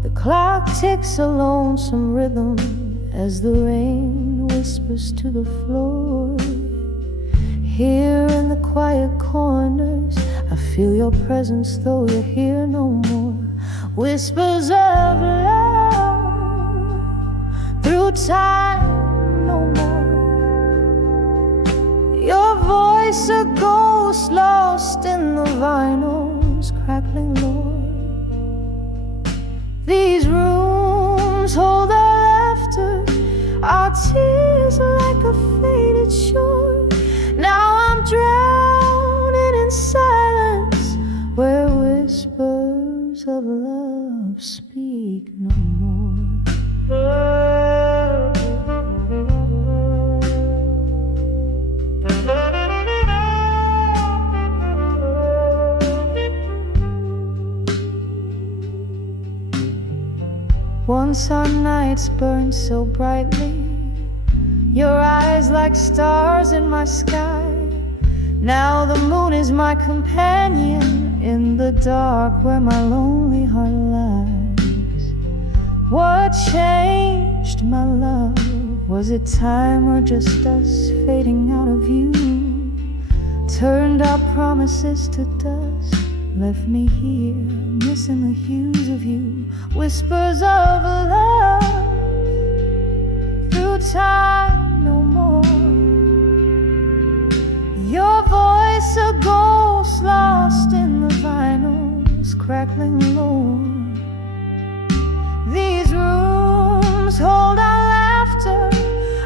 The clock ticks a lonesome rhythm as the rain whispers to the floor. Here in the quiet corners, I feel your presence though you're here no more. Whispers of love through time no more. Your voice a ghost lost in the vinyl's crackling lore. These rooms hold our laughter, our tears like a faded shore. Now I'm drowning in silence where whispers of love speak no more. Once our nights burned so brightly, your eyes like stars in my sky. Now the moon is my companion in the dark where my lonely heart lies. What changed, my love? Was it time or just us fading out of view? Turned our promises to dust, left me here missing the hues of you. Whispers of love through time no more. Your voice a ghost lost in the vinyl's crackling lore. These rooms hold our laughter,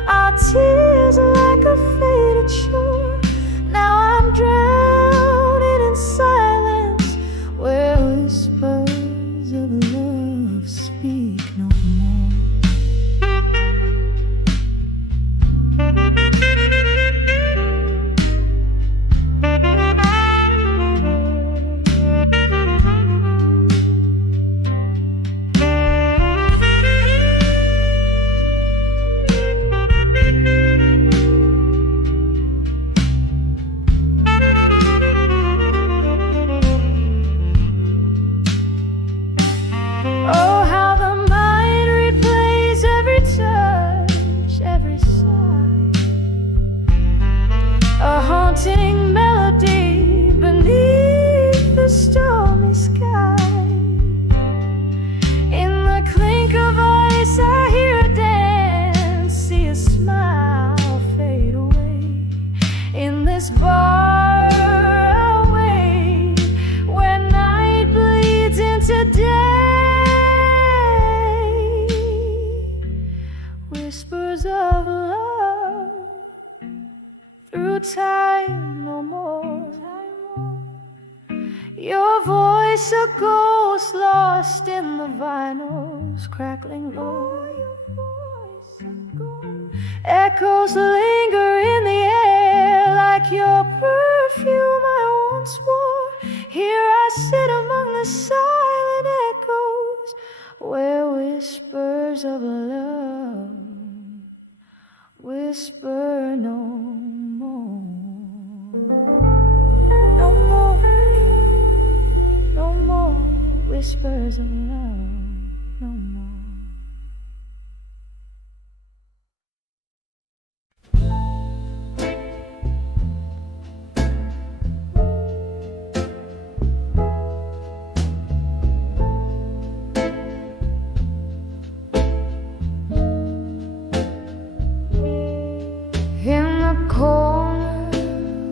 our tears like a faded shore. Now I'm drowning in silence where whispers voice, a ghost lost in the vinyl's crackling low. Echoes linger in the air like your perfume I once wore. Here I sit among the silent echoes where whispers of love whisper no more. No more, no more whispers of love, no more.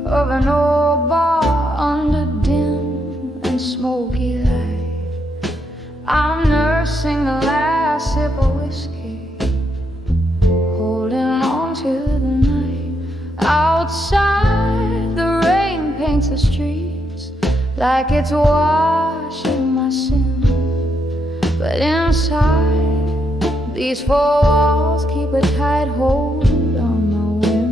Of an old bar under dim and smoky light, I'm nursing the last sip of whiskey, holding on to the night. Outside, the rain paints the streets like it's washing my sins, but inside, these four walls keep a tight hold on my wind.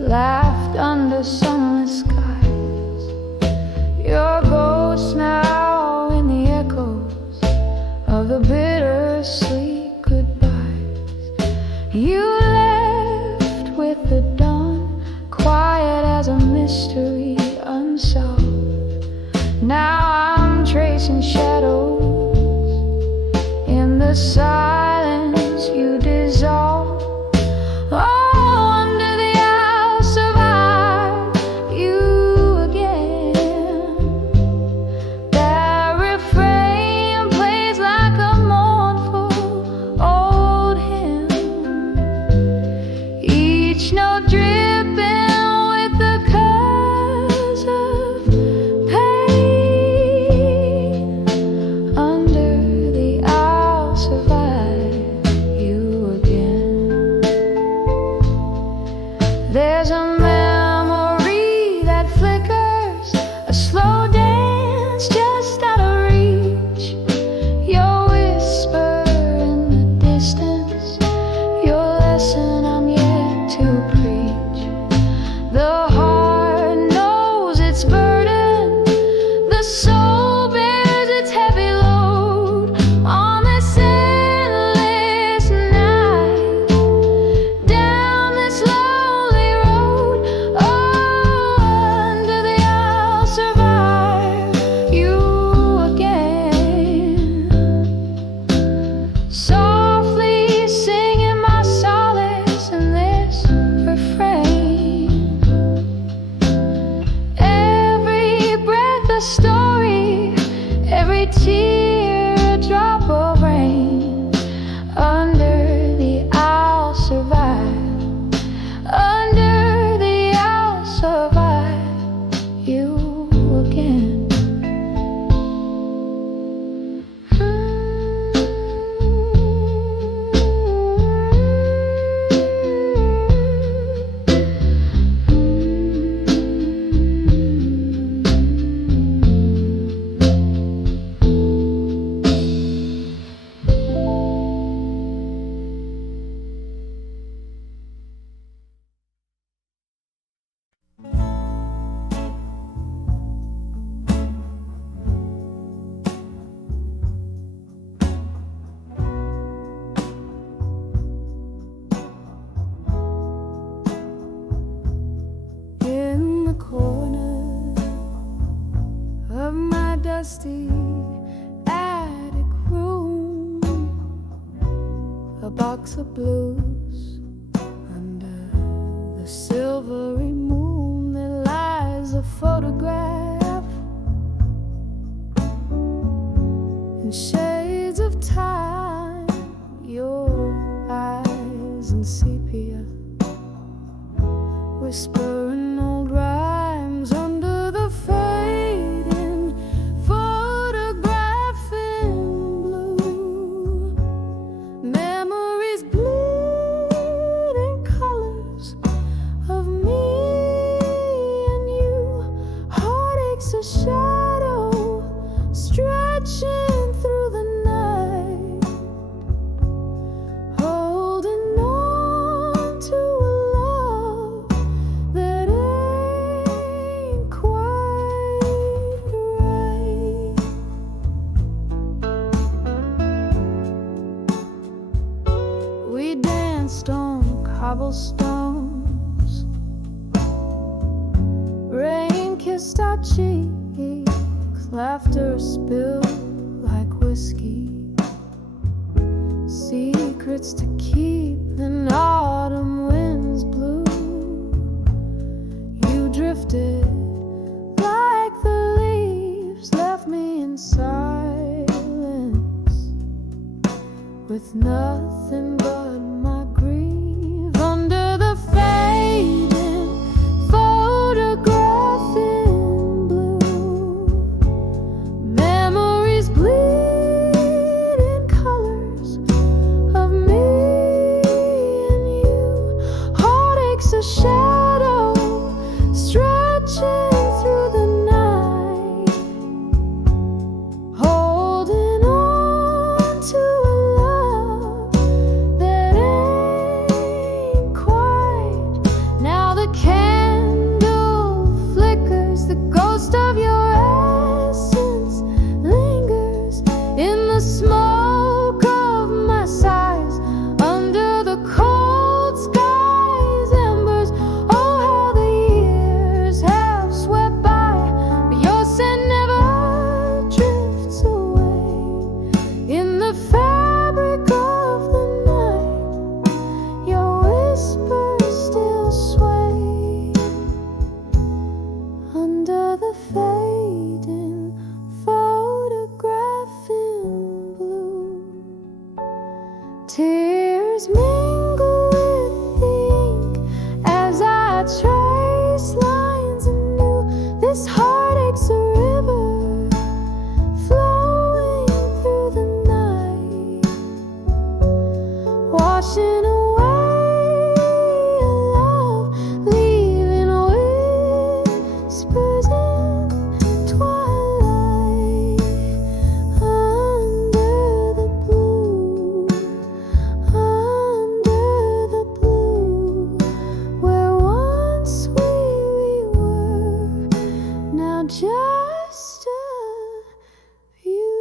Laughed under sunless skies. Your ghost now in the echoes of the bittersweet goodbyes. You left with the dawn, quiet as a mystery unsolved. Now I'm tracing shadows in the silence you dissolve. There's a memory that flickers, a slow dance just out of reach. Your whisper in the distance, your lesson I'm yet to preach. The heart knows its burden, the soul bears its heavy load on this endless night, down this lonely road. Under the I'll survive you again. Softly singing my solace in this refrain. Every breath a story, every tear a drop of rain. Under the I'll survive. Under the I'll survive you again. In the corner of my dusty attic room, a box of blues under silvery moon that lies a photograph in shades of time, your eyes in sepia, whispering old rhymes under the fading photograph in blue. Memories bleed in colors of me and you. Heartaches a shadow stretching through the night, holding on to a love that ain't quite right. We danced on cobblestones, rain kissed our cheeks, laughter spilled like whiskey, secrets to keep in autumn winds blew. You drifted like the leaves, left me in silence with nothing but my grief under the fading photograph in blue. Memories bleed in colors of me and you. Heartaches a shadow stretching through the night, holding on to a love that ain't quite. Now the candle flickers, the ghost of your essence lingers in the smoke of my sighs, under the cold sky's embers. Oh, how the years have swept by, but your scent never drifts away. In the fabric of the night, your whispers still sway under the fading photograph in blue. Tears mingle with the ink as I trace lines anew. This heartache's a river flowing through the night, washing away a love, leaving whispers in twilight. Under the blue, where once we were, now just a view.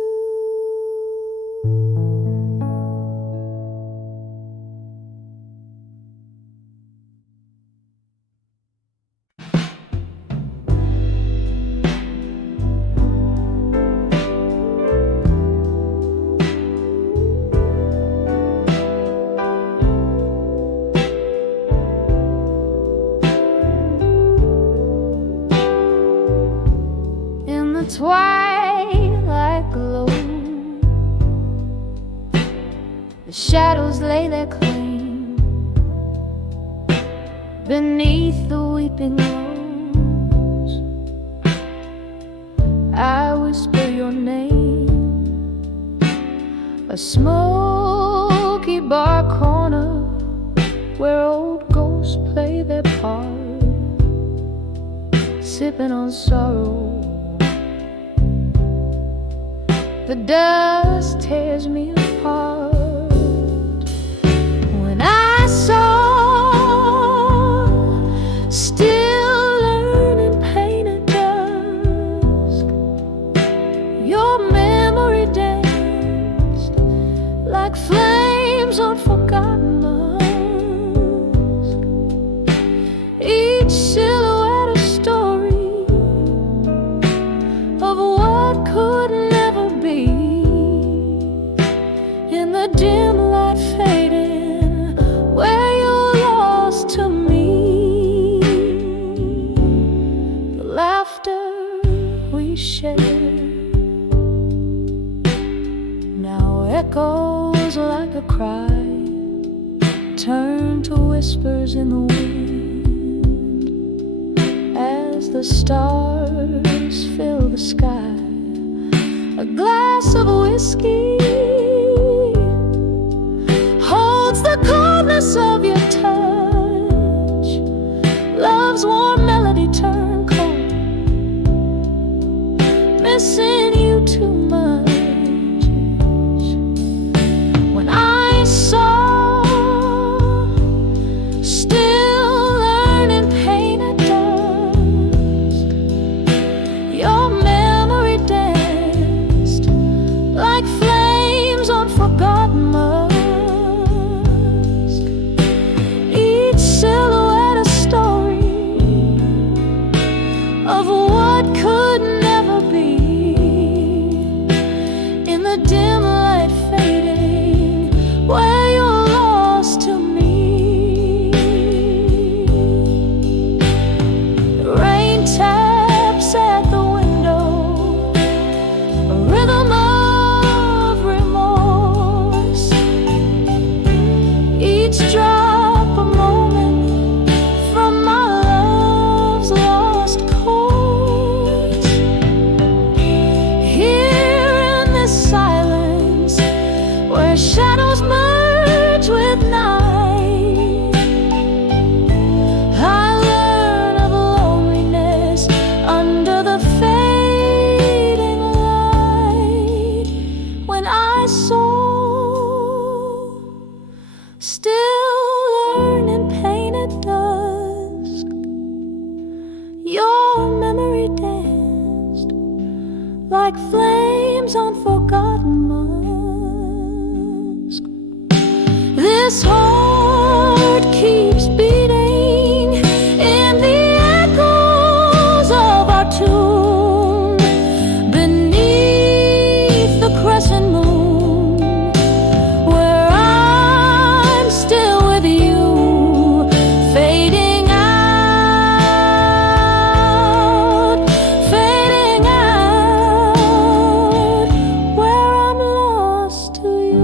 In the twilight glow, the shadows lay their claim beneath the weeping rose. I whisper your name, a smoky bar corner where old ghosts play their part, sipping on sorrow. The dust tears me apart. When I saw, still learning pain at dusk, your memory danced like flames on forgotten musk. Each silhouette a story of what could never be. In the whispers in the wind as the stars fill the sky. A glass of whiskey holds the coldness of your touch. Love's warm melody turned cold, missing you too much. When I saw, still learning pain at dusk, your memory danced like flames on forgotten musk. Each silhouette a story of what could never be. In the dim light fading, where you're lost to me. The rain taps at the window, a rhythm of remorse. Each drop a moment from my love's lost chords. Here in this silence, where shadows merge with night, I learn of loneliness under the fading light. When I saw, still learning pain at dusk, your memory danced like flames on forgotten musk. This heart keeps beating in the echoes of our tune, beneath the crescent moon, where I'm still with you, fading out, where I'm lost to you.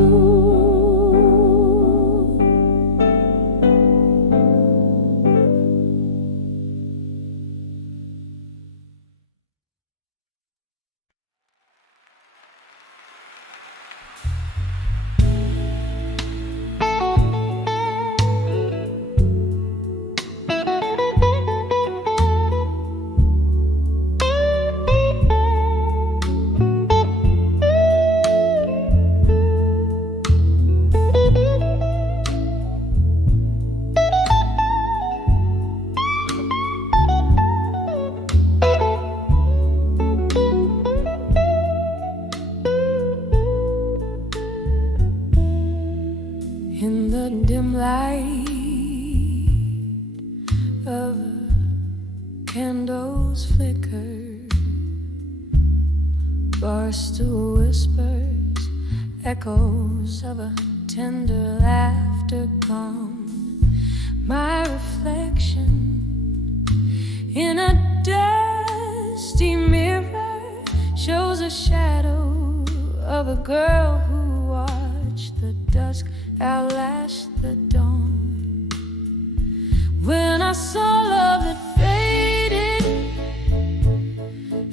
In the dim light of a candle's flicker, barstool whispers, echoes of a tender laughter come. My reflection in a dusty mirror shows a shadow of a girl who watched the dusk outlast the dawn. When I saw love that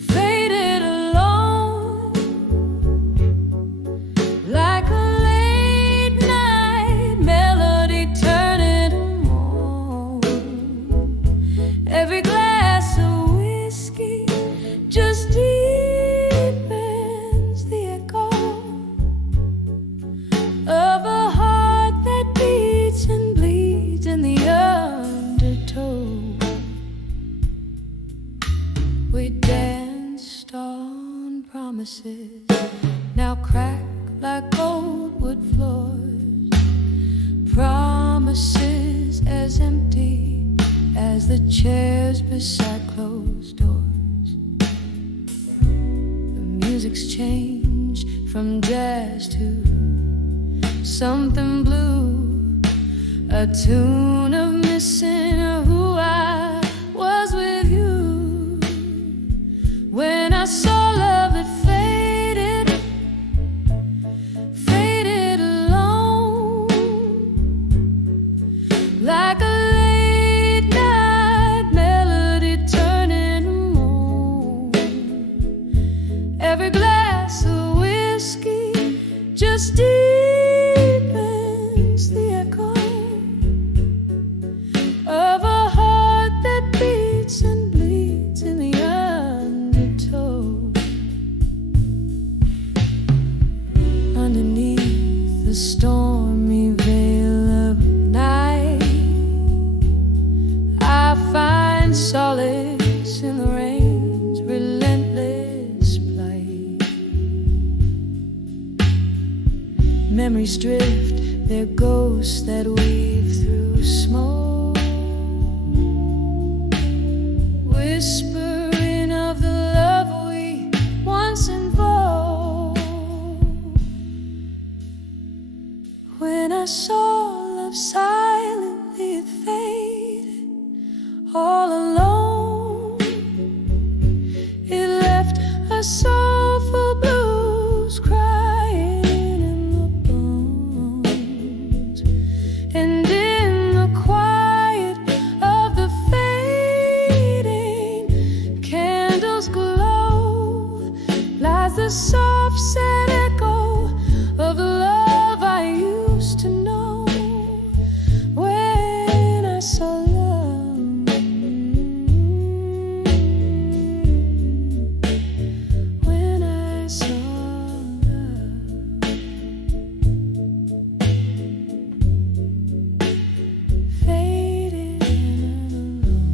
faded alone, like a late night melody turning to moan. Every glass of whiskey just deepens the echo of a heart that beats and bleeds in the undertow. We danced on promises, now crack like old wood floors. Promises as empty as the chairs beside closed doors. The music's changed from jazz to something blue, a tune of missing who I was with you. When I saw love that faded alone, like memories drift, they're ghosts that weave through smoke, whispering of the love we once invoked. When I saw love silently, it faded all alone. It left a soulful blues crying in the bones. And in the quiet of the fading candles glow lies the soft sad echo of the love I used to know. When I saw love, when I saw love faded and alone.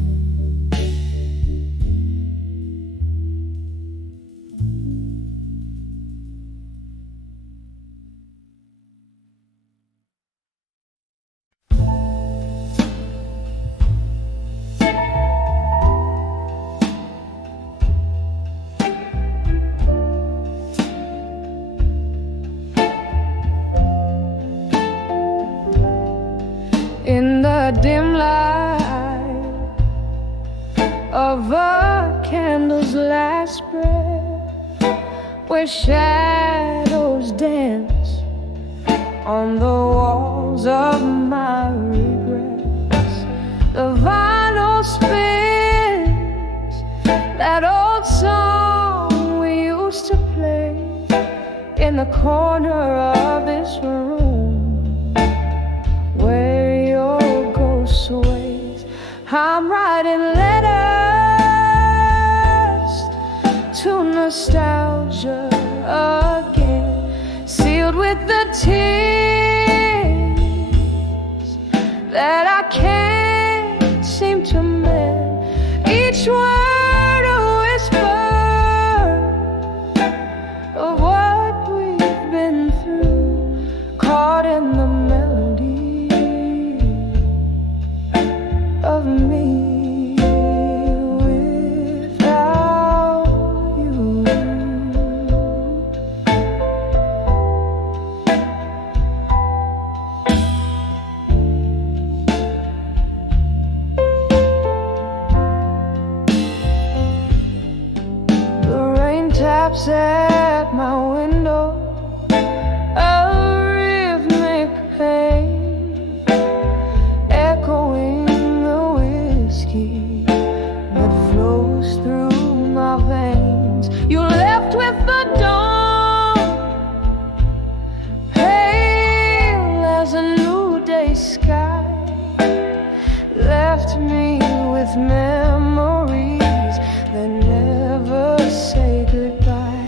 In the dim light of a candle's last breath, where shadows dance on the walls of my regrets, the vinyl spins that old song we used to play in the corner of this room where your ghost sways. I'm writing letters to nostalgia again, sealed with the tears that I can't seem to mend. Each word a whisper of what we've been through, caught in the melody of me without you. The rain taps at my window, a rhythmic pain, echoing the whiskey that flows through my veins. You left with the dawn, pale as a new day sky, left me with memories that never say goodbye.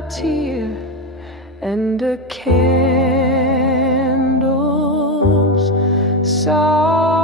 a tear and a candle's sorrow.